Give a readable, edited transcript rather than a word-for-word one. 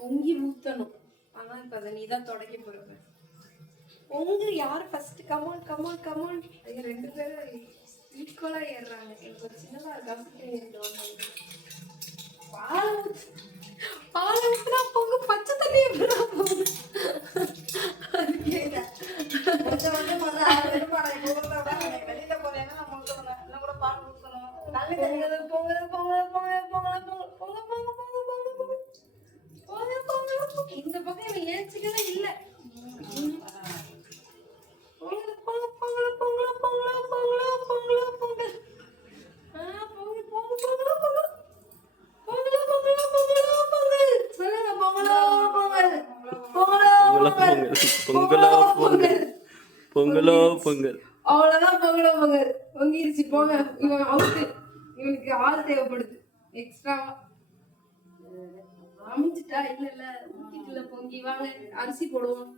பொங்கி ஊத்தணும். ஆனா இப்ப அதை நீதான் தொடக்க போற. பொங்கு யாரு ஃபர்ஸ்ட்? Come on come on come on. ஐயா 2 பேரும் ஈக்குவலா ஏறுறாங்க. எனக்கு ஒரு சின்னதா இருக்கா. பால் ஊத்துனா பொங்கு பச்சை தண்ணி எப்படா போகுது? வெளியில போறேன்னா நம்ம கூட பால் ஊற்றணும். பொங்கல் பொங்கல் பொங்கல் பொங்கல் பொங்கல் பொங்கல் பொங்கல் பொங்கல் பொங்கல் பொங்கல். இந்த பக்கம் இவன் ஏச்சுக்கவே இல்ல. பொங்கல் பொங்கல் பொங்கல் பொங்கல் பொங்கல் பொங்கல் பொங்கல் பொங்கல். பொங்கல் பொங்கல் பொங்கல் பொங்கல் பொங்கல் பொங்கல் பொங்கல் பொங்கல். சொல்லுங்க பொங்கலோ பொங்கல் பொங்கலோ பொங்கல் பொங்கலோ பொங்கல். அவ்வளவுதான். பொங்கலோ பொங்கல் பொங்கிருச்சு. போங்க. இவன் அவுட்டு. இவனுக்கு ஆள் தேவைப்படுது எக்ஸ்ட்ராவா. அமைஞ்சிட்டா? இல்ல ஊத்திட்டுல பொங்கி. வாங்க அரிசி போடுவோம்.